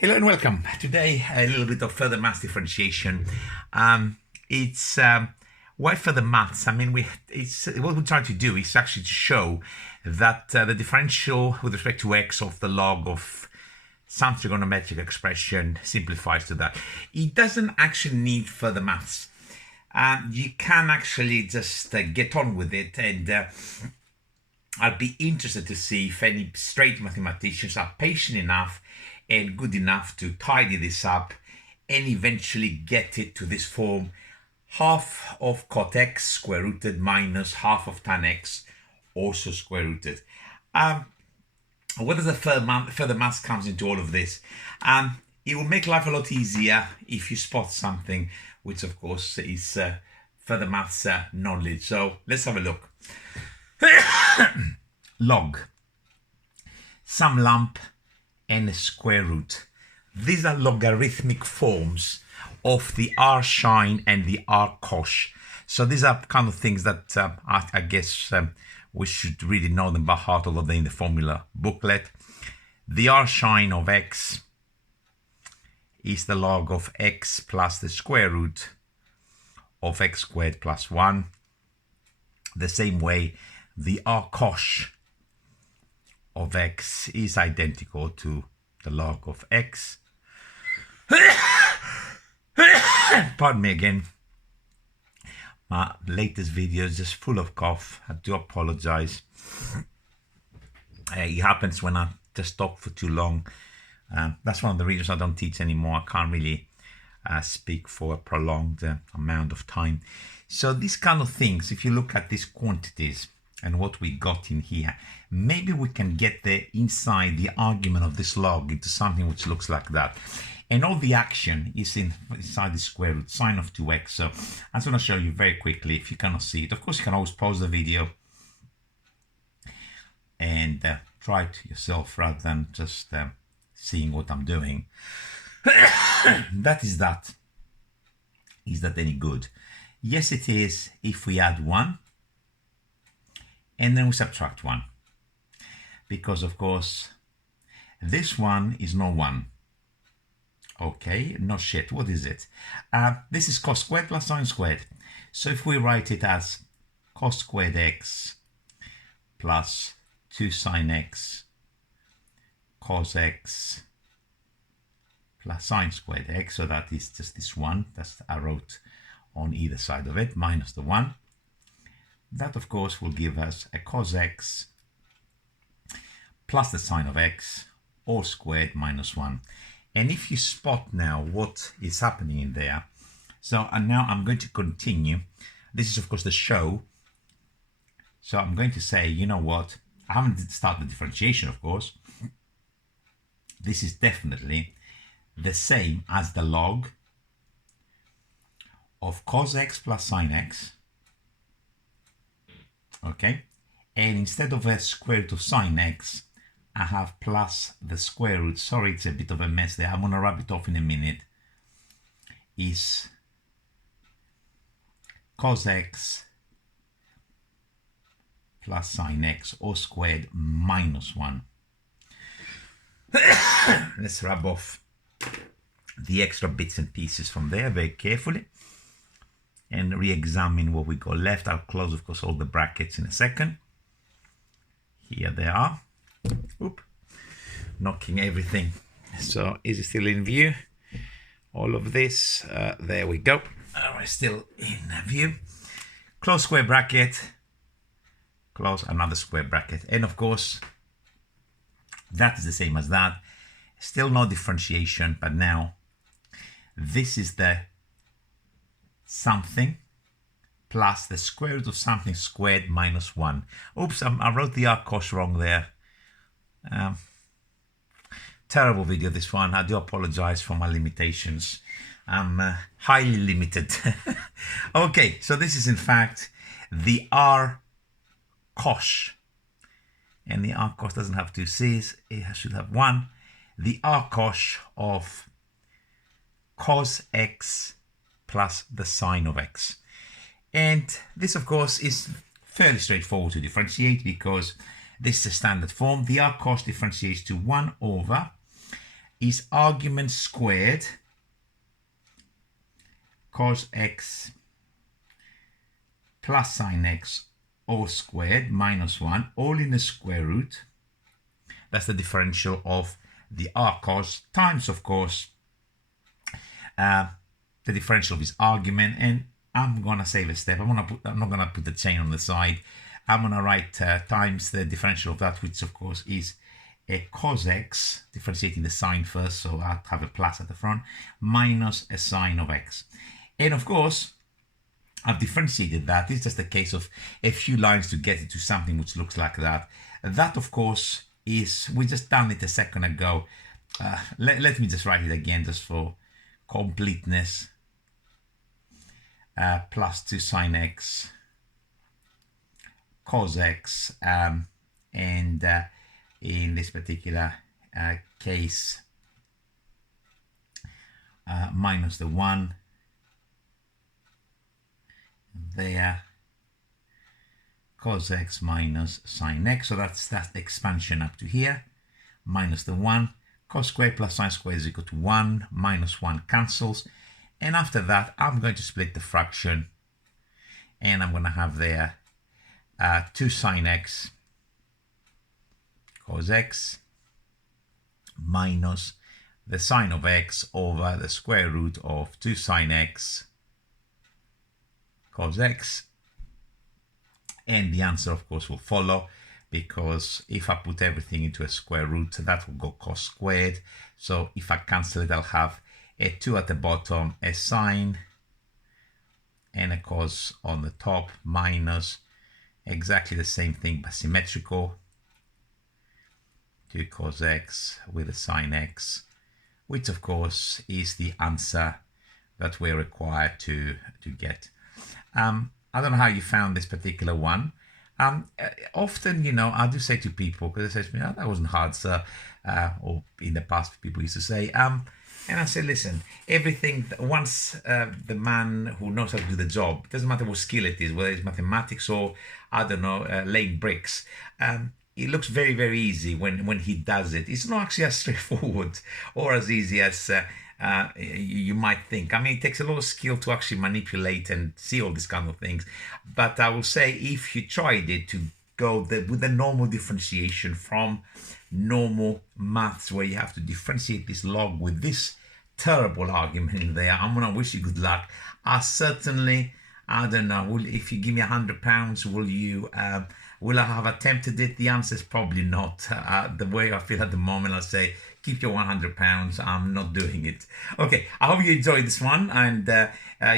Hello and welcome. Today, a little bit of further maths differentiation. It's why further maths? I mean, what we're trying to do is actually to show that the differential with respect to x of the log of some trigonometric expression simplifies to that. It doesn't actually need further maths. You can actually just get on with it, and I'll be interested to see if any straight mathematicians are patient enough and good enough to tidy this up and eventually get it to this form: half of cot x square rooted minus half of tan x also square rooted. Whether the further maths comes into all of this, it will make life a lot easier if you spot something, which of course is further maths knowledge. So let's have a look. Log, some lump and a square root. These are logarithmic forms of the r sine and the r cos. So these are kind of things that I guess we should really know them by heart, although they're in the formula booklet. The r sine of x is the log of x plus the square root of x squared plus 1. The same way, the r cos of x is identical to the log of x. Pardon me again. My latest video is just full of cough. I do apologize. It happens when I just talk for too long. That's one of the reasons I don't teach anymore. I can't really speak for a prolonged amount of time. So these kind of things, if you look at these quantities and what we got in here, maybe we can get there inside the argument of this log into something which looks like that. And all the action is inside the square root, sine of 2x. So I'm going to show you very quickly if you cannot see it. Of course, you can always pause the video and try it yourself rather than just seeing what I'm doing. That is that. Is that any good? Yes, it is if we add 1 and then we subtract 1. Because, of course, this one is not 1. Okay, no shit, what is it? This is cos squared plus sine squared. So if we write it as cos squared x plus 2 sine x cos x plus sine squared x, so that is just this one, that's I wrote on either side of it, minus the 1. That, of course, will give us a cos x plus the sine of x, all squared minus 1. And if you spot now what is happening in there, so and now I'm going to continue. This is, of course, the show. So I'm going to say, you know what? I haven't started the differentiation, of course. This is definitely the same as the log of cos x plus sine x. Okay, and instead of a square root of sine x, I have plus the square root. Sorry, it's a bit of a mess there. I'm gonna rub it off in a minute. Is cos x plus sine x all squared minus 1. Let's rub off the extra bits and pieces from there very carefully and re-examine what we got left. I'll close, of course, all the brackets in a second. Here they are. Oop, knocking everything. So is it still in view? All of this, there we go. We're still in view. Close square bracket, close another square bracket, and of course that is the same as that. Still no differentiation, but now this is the something plus the square root of something squared minus 1. Oops, I wrote the r cos wrong there. Terrible video, this one. I do apologize for my limitations. I'm highly limited. Okay, so this is in fact the r cos, and the r cos doesn't have 2 c's, it should have 1. The r cos of cos x plus the sine of x. And this, of course, is fairly straightforward to differentiate because this is a standard form. The r cos differentiates to 1 over is argument squared cos x plus sine x all squared minus 1, all in the square root. That's the differential of the r cos times, of course, the differential of his argument. And I'm gonna save a step. I'm not gonna put the chain on the side. I'm gonna write times the differential of that, which of course is a cos x, differentiating the sign first, so I'll have a plus at the front, minus a sine of x. And of course, I've differentiated that. It's just a case of a few lines to get it to something which looks like that. That, of course, is, we just done it a second ago. Let me just write it again just for completeness. Plus 2 sine x cos x, and in this particular case, minus the 1 there, cos x minus sine x. So that's the expansion up to here, minus the 1. Cos squared plus sine squared is equal to 1, minus 1 cancels. And after that, I'm going to split the fraction, and I'm going to have there 2 sine x cos x minus the sine of x over the square root of 2 sine x cos x. And the answer, of course, will follow, because if I put everything into a square root, that will go cos squared. So if I cancel it, I'll have a 2 at the bottom, a sine, and a cos on the top, minus exactly the same thing but symmetrical, 2 cos x with a sine x, which of course is the answer that we're required to get. I don't know how you found this particular one. Often, you know, I do say to people, because they say to me, oh, that wasn't hard, sir, or in the past people used to say, and I say, listen, everything, once the man who knows how to do the job, it doesn't matter what skill it is, whether it's mathematics or, I don't know, laying bricks, it looks very, very easy when he does it. It's not actually as straightforward or as easy as you might think. I mean, it takes a lot of skill to actually manipulate and see all these kind of things. But I will say, if you tried it to go with the normal differentiation from normal maths, where you have to differentiate this log with this terrible argument in there, I'm gonna wish you good luck. I certainly, I don't know, if you give me £100, will I have attempted it? The answer is probably not. The way I feel at the moment, I'll say, keep your £100. I'm not doing it. Okay, I hope you enjoyed this one, and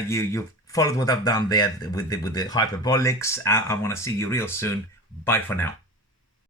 you followed what I've done there with the hyperbolics. I want to see you real soon. Bye for now.